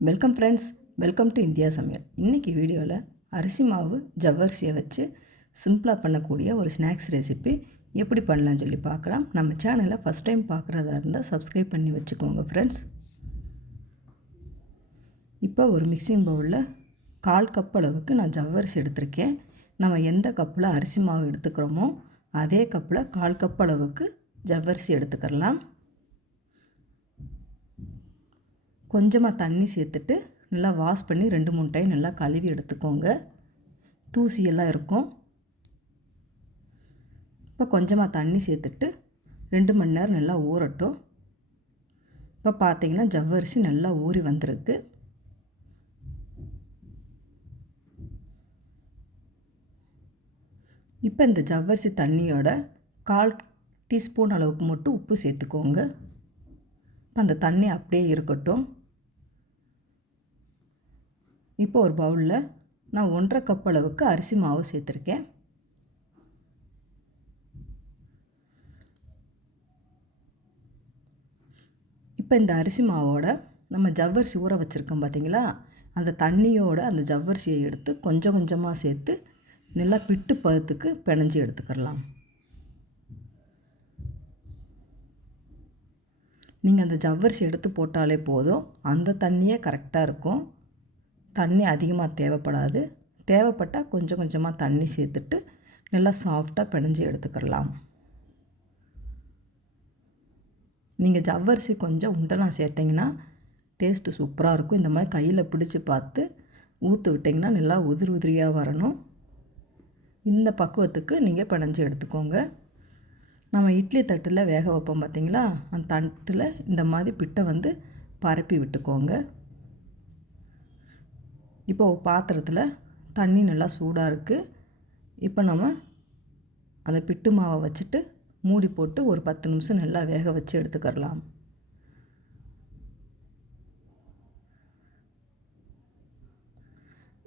Welcome friends, welcome to India சமையல். இன்றைக்கி வீடியோவில் அரிசி மாவு ஜவ்வரிசியை வச்சு சிம்பிளாக பண்ணக்கூடிய ஒரு ஸ்நாக்ஸ் ரெசிபி எப்படி பண்ணலான்னு சொல்லி பார்க்கலாம். நம்ம சேனலை ஃபஸ்ட் டைம் பார்க்குறதா இருந்தால் சப்ஸ்கிரைப் பண்ணி வச்சுக்கோங்க ஃப்ரெண்ட்ஸ். இப்போ ஒரு மிக்சிங் பவுலில் 1/4 கப் அளவுக்கு நான் ஜவ்வரிசி எடுத்திருக்கேன். நம்ம எந்த கப்பில் அரிசி மாவு எடுத்துக்கிறோமோ அதே கப்பில் 1/4 கப் அளவுக்கு ஜவ்வரிசி எடுத்துக்கிறலாம். கொஞ்சமாக தண்ணி சேர்த்துட்டு நல்லா வாஷ் பண்ணி 2-3 டைம் நல்லா கழுவி எடுத்துக்கோங்க. தூசியெல்லாம் இருக்கும். இப்போ கொஞ்சமாக தண்ணி சேர்த்துட்டு 2 மணி நேரம் நல்லா ஊறட்டும். இப்போ பார்த்திங்கன்னா ஜவ்வரிசி நல்லா ஊறி வந்திருக்கு. இப்போ இந்த ஜவ்வரிசி தண்ணியோட 1/4 டீஸ்பூன் அளவுக்கு மட்டும் உப்பு சேர்த்துக்கோங்க. இப்போ அந்த தண்ணி அப்படியே இருக்கட்டும். இப்போ ஒரு பவுலில் நான் 1/2 கப் அளவுக்கு அரிசி மாவு சேர்த்துருக்கேன். இப்போ இந்த அரிசி மாவோட நம்ம ஜவ்வரிசி ஊற வச்சுருக்கோம் பார்த்திங்களா, அந்த தண்ணியோட அந்த ஜவ்வரிசியை எடுத்து கொஞ்சம் கொஞ்சமாக சேர்த்து நல்லா பிட்டு பதத்துக்கு பிணைஞ்சி எடுத்துக்கிடலாம். நீங்கள் அந்த ஜவ்வரிசி எடுத்து போட்டாலே போதும், அந்த தண்ணியே கரெக்டாக இருக்கும். தண்ணி அதிகமாக தேவைப்படாது. தேவைப்பட்டால் கொஞ்சம் கொஞ்சமாக தண்ணி சேர்த்துட்டு நல்லா சாஃப்டாக பிணைஞ்சி எடுத்துக்கிடலாம். நீங்கள் ஜவ்வரிசி கொஞ்சம் உண்டனா சேர்த்திங்கன்னா டேஸ்ட்டு சூப்பராக இருக்கும். இந்த மாதிரி கையில் பிடிச்சி பார்த்து ஊற்று விட்டிங்கன்னா நல்லா உதிரி உதிரியாக வரணும். இந்த பக்குவத்துக்கு நீங்கள் பிணைஞ்சி எடுத்துக்கோங்க. நம்ம இட்லி தட்டில் வேக வைப்போம் பார்த்திங்களா, அந்த தட்டில் இந்த மாதிரி பிட்டை பரப்பி விட்டுக்கோங்க. இப்போது பாத்திரத்தில் தண்ணி நல்லா சூடாக இருக்குது. இப்போ நம்ம அந்த பிட்டு மாவை வச்சுட்டு மூடி போட்டு ஒரு 10 நிமிஷம் நல்லா வேக வச்சு எடுத்துக்கிடலாம்.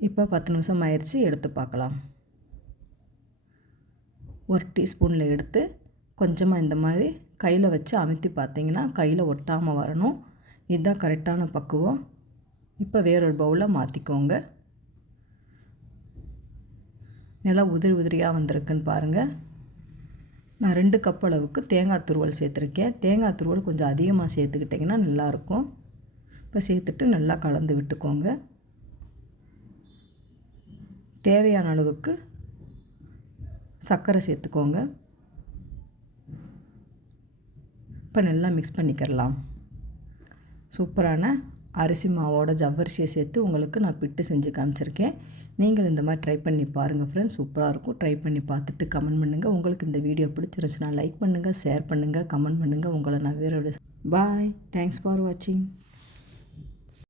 இப்போ 10 நிமிஷம் ஆயிடுச்சு, எடுத்து பார்க்கலாம். ஒரு டீஸ்பூனில் எடுத்து கொஞ்சமாக இந்த மாதிரி கையில் வச்சு அமுத்தி பார்த்திங்கன்னா கையில் ஒட்டாமல் வரணும். இதுதான் கரெக்டான பக்குவம். இப்போ வேறொரு பவுலில் மாற்றிக்கோங்க. நல்லா உதிரி உதிரியாக வந்திருக்குன்னு பாருங்கள். நான் 2 கப் அளவுக்கு தேங்காய் துருவல் சேர்த்துருக்கேன். தேங்காய் துருவல் கொஞ்சம் அதிகமாக சேர்த்துக்கிட்டிங்கன்னா நல்லாயிருக்கும். இப்போ சேர்த்துட்டு நல்லா கலந்து விட்டுக்கோங்க. தேவையான அளவுக்கு சர்க்கரை சேர்த்துக்கோங்க. இப்போ நல்லா மிக்ஸ் பண்ணிக்கிறலாம். சூப்பரான அரிசி மாவோட ஜவ்வரிசியை சேர்த்து உங்களுக்கு நான் பிட்டு செஞ்சு காமிச்சிருக்கேன். நீங்கள் இந்த மாதிரி ட்ரை பண்ணி பாருங்கள் ஃப்ரெண்ட்ஸ், சூப்பராக இருக்கும். ட்ரை பண்ணி பார்த்துட்டு கமெண்ட் பண்ணுங்கள். உங்களுக்கு இந்த வீடியோ பிடிச்சிருந்துச்சுன்னா லைக் பண்ணுங்கள், ஷேர் பண்ணுங்கள், கமெண்ட் பண்ணுங்கள். உங்களை நான் வேறு பாய். தேங்க்ஸ் ஃபார் வாட்சிங்.